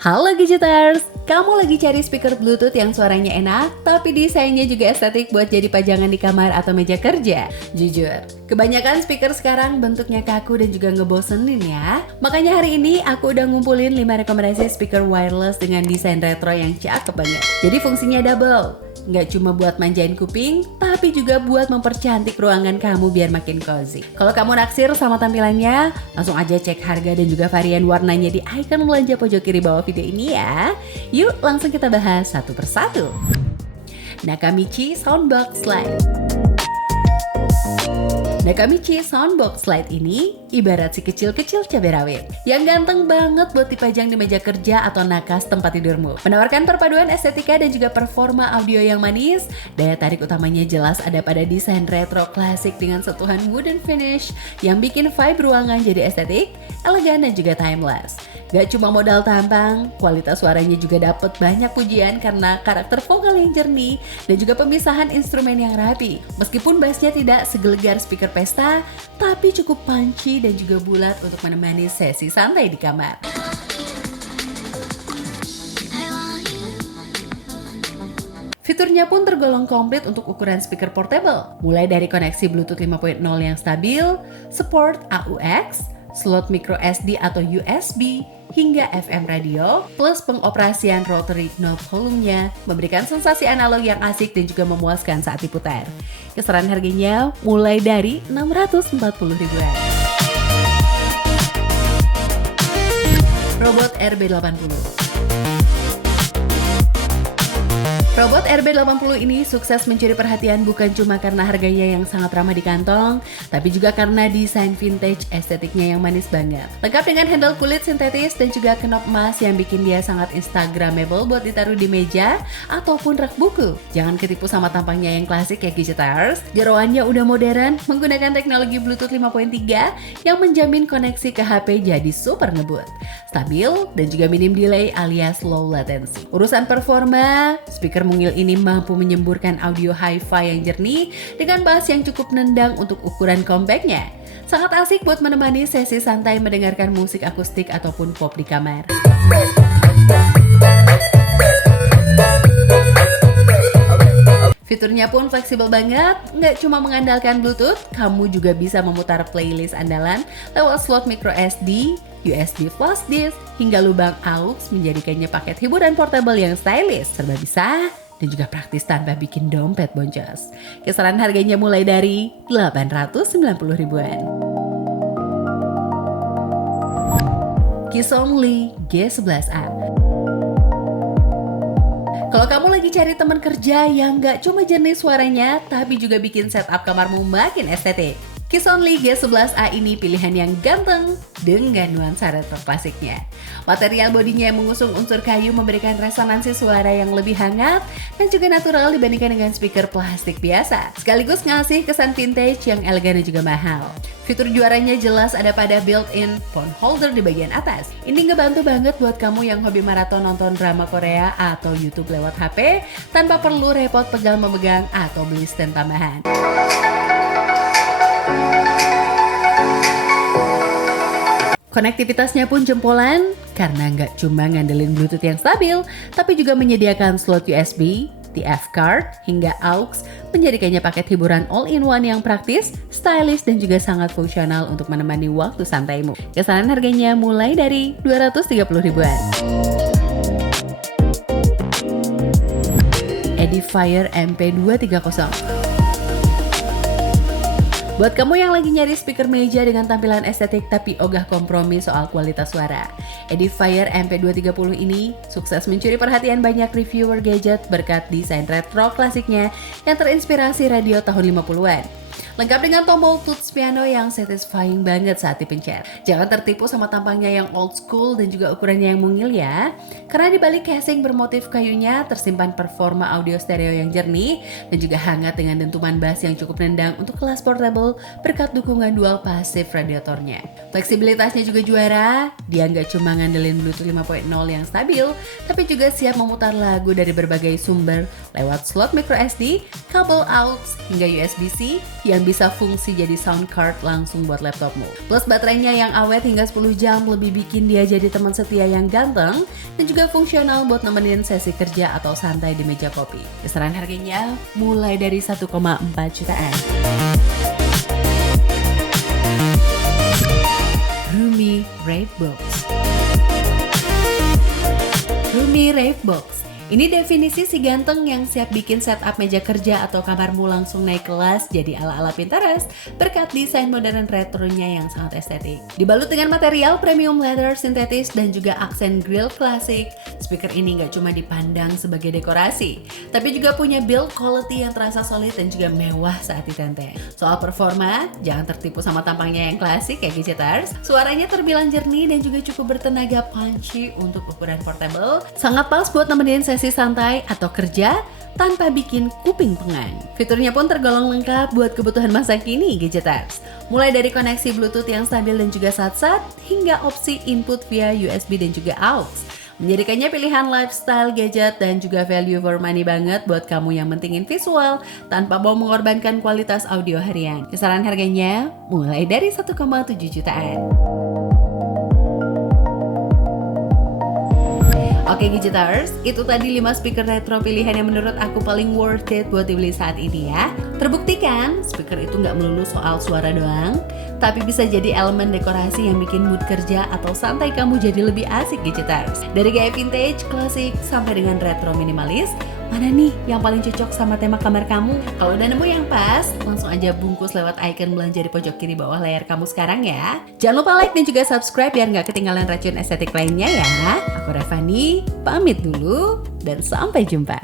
Halo Gadgeters, kamu lagi cari speaker Bluetooth yang suaranya enak, tapi desainnya juga estetik buat jadi pajangan di kamar atau meja kerja? Jujur, kebanyakan speaker sekarang bentuknya kaku dan juga ngebosenin ya. Makanya hari ini aku udah ngumpulin 5 rekomendasi speaker wireless dengan desain retro yang cakep banget. Jadi fungsinya double. Nggak cuma buat manjain kuping, tapi juga buat mempercantik ruangan kamu biar makin cozy. Kalau kamu naksir sama tampilannya, langsung aja cek harga dan juga varian warnanya di icon belanja pojok kiri bawah video ini ya. Yuk langsung kita bahas satu persatu. Nakamichi Soundbox Lite. Nakamichi Soundbox Lite ini ibarat si kecil-kecil cabai rawit yang ganteng banget buat dipajang di meja kerja atau nakas tempat tidurmu. Menawarkan perpaduan estetika dan juga performa audio yang manis, daya tarik utamanya jelas ada pada desain retro klasik dengan sentuhan wooden finish yang bikin vibe ruangan jadi estetik, elegan dan juga timeless. Gak cuma modal tampang, kualitas suaranya juga dapet banyak pujian karena karakter vokal yang jernih dan juga pemisahan instrumen yang rapi. Meskipun bassnya tidak segelegar speaker pesta, tapi cukup punchy dan juga bulat untuk menemani sesi santai di kamar. Fiturnya pun tergolong komplit untuk ukuran speaker portable, mulai dari koneksi Bluetooth 5.0 yang stabil, support AUX, slot micro SD atau USB, hingga FM radio, plus pengoperasian rotary knob volumenya, memberikan sensasi analog yang asik dan juga memuaskan saat diputar. Kisaran harganya mulai dari 640 ribuan. Robot RB80. Robot RB80 ini sukses mencuri perhatian bukan cuma karena harganya yang sangat ramah di kantong, tapi juga karena desain vintage estetiknya yang manis banget. Lengkap dengan handle kulit sintetis dan juga knob emas yang bikin dia sangat instagramable buat ditaruh di meja ataupun rak buku. Jangan ketipu sama tampangnya yang klasik ya Gadgeters. Jeroannya udah modern, menggunakan teknologi Bluetooth 5.3 yang menjamin koneksi ke HP jadi super ngebut, stabil dan juga minim delay alias low latency. Urusan performa, speaker mungil ini mampu menyemburkan audio hi-fi yang jernih dengan bass yang cukup nendang untuk ukuran compactnya. Sangat asik buat menemani sesi santai mendengarkan musik akustik ataupun pop di kamar. Fiturnya pun fleksibel banget, nggak cuma mengandalkan Bluetooth, kamu juga bisa memutar playlist andalan lewat slot micro SD, USB flash disk, hingga lubang AUX menjadikannya paket hiburan portable yang stylish, serba bisa dan juga praktis tanpa bikin dompet boncos. Kisaran harganya mulai dari 890 ribuan. Kissonly G11A. Kalau kamu lagi cari teman kerja yang gak cuma jernih suaranya, tapi juga bikin setup kamarmu makin estetik, Kissonly G11A ini pilihan yang ganteng dengan nuansa retro klasiknya. Material bodinya yang mengusung unsur kayu memberikan resonansi suara yang lebih hangat dan juga natural dibandingkan dengan speaker plastik biasa. Sekaligus ngasih kesan vintage yang elegan dan juga mahal. Fitur juaranya jelas ada pada built-in phone holder di bagian atas. Ini ngebantu banget buat kamu yang hobi maraton nonton drama Korea atau YouTube lewat HP tanpa perlu repot pegang-memegang atau beli stand tambahan. Konektivitasnya pun jempolan karena nggak cuma ngandelin Bluetooth yang stabil, tapi juga menyediakan slot USB, TF card, hingga AUX, menjadikannya paket hiburan all-in-one yang praktis, stylish, dan juga sangat fungsional untuk menemani waktu santaimu. Kisaran harganya mulai dari 230 ribuan. Edifier MP230. Buat kamu yang lagi nyari speaker meja dengan tampilan estetik tapi ogah kompromi soal kualitas suara, Edifier MP230 ini sukses mencuri perhatian banyak reviewer gadget berkat desain retro klasiknya yang terinspirasi radio tahun 50-an. Lengkap dengan tombol touch piano yang satisfying banget saat dipencet. Jangan tertipu sama tampangnya yang old school dan juga ukurannya yang mungil ya. Karena di balik casing bermotif kayunya tersimpan performa audio stereo yang jernih dan juga hangat dengan dentuman bass yang cukup nendang untuk kelas portable berkat dukungan dual pasif radiatornya. Fleksibilitasnya juga juara, dia nggak cuma ngandelin Bluetooth 5.0 yang stabil, tapi juga siap memutar lagu dari berbagai sumber lewat slot micro SD, kabel AUX hingga USB-C yang bisa fungsi jadi sound card langsung buat laptopmu. Plus baterainya yang awet hingga 10 jam lebih bikin dia jadi teman setia yang ganteng dan juga fungsional buat nemenin sesi kerja atau santai di meja kopi. Kisaran harganya mulai dari 1,4 jutaan. Rumi Ravebox. Rumi Ravebox. Ini definisi si ganteng yang siap bikin setup meja kerja atau kamarmu langsung naik kelas jadi ala-ala Pinterest berkat desain modern retronya yang sangat estetik. Dibalut dengan material premium leather sintetis dan juga aksen grill klasik, speaker ini nggak cuma dipandang sebagai dekorasi, tapi juga punya build quality yang terasa solid dan juga mewah saat ditenteng. Soal performa, jangan tertipu sama tampangnya yang klasik ya gadgeters. Suaranya terbilang jernih dan juga cukup bertenaga punchy untuk ukuran portable. Sangat pas buat nemenin sesi santai atau kerja tanpa bikin kuping pengang. Fiturnya pun tergolong lengkap buat kebutuhan masa kini gadgeters. Mulai dari koneksi Bluetooth yang stabil dan juga sat-sat, hingga opsi input via USB dan juga aux. Menjadikannya pilihan lifestyle gadget dan juga value for money banget buat kamu yang mentingin visual tanpa mau mengorbankan kualitas audio harian. Kisaran harganya mulai dari 1,7 jutaan. Oke gadgeters, itu tadi 5 speaker retro pilihan yang menurut aku paling worth it buat dibeli saat ini ya. Terbuktikan, speaker itu nggak melulu soal suara doang, tapi bisa jadi elemen dekorasi yang bikin mood kerja atau santai kamu jadi lebih asik gadgeters. Dari gaya vintage, klasik, sampai dengan retro minimalis, mana nih yang paling cocok sama tema kamar kamu? Kalau udah nemu yang pas, langsung aja bungkus lewat icon belanja di pojok kiri bawah layar kamu sekarang ya. Jangan lupa like dan juga subscribe biar nggak ketinggalan racun estetik lainnya ya. Aku Revani, pamit dulu dan sampai jumpa.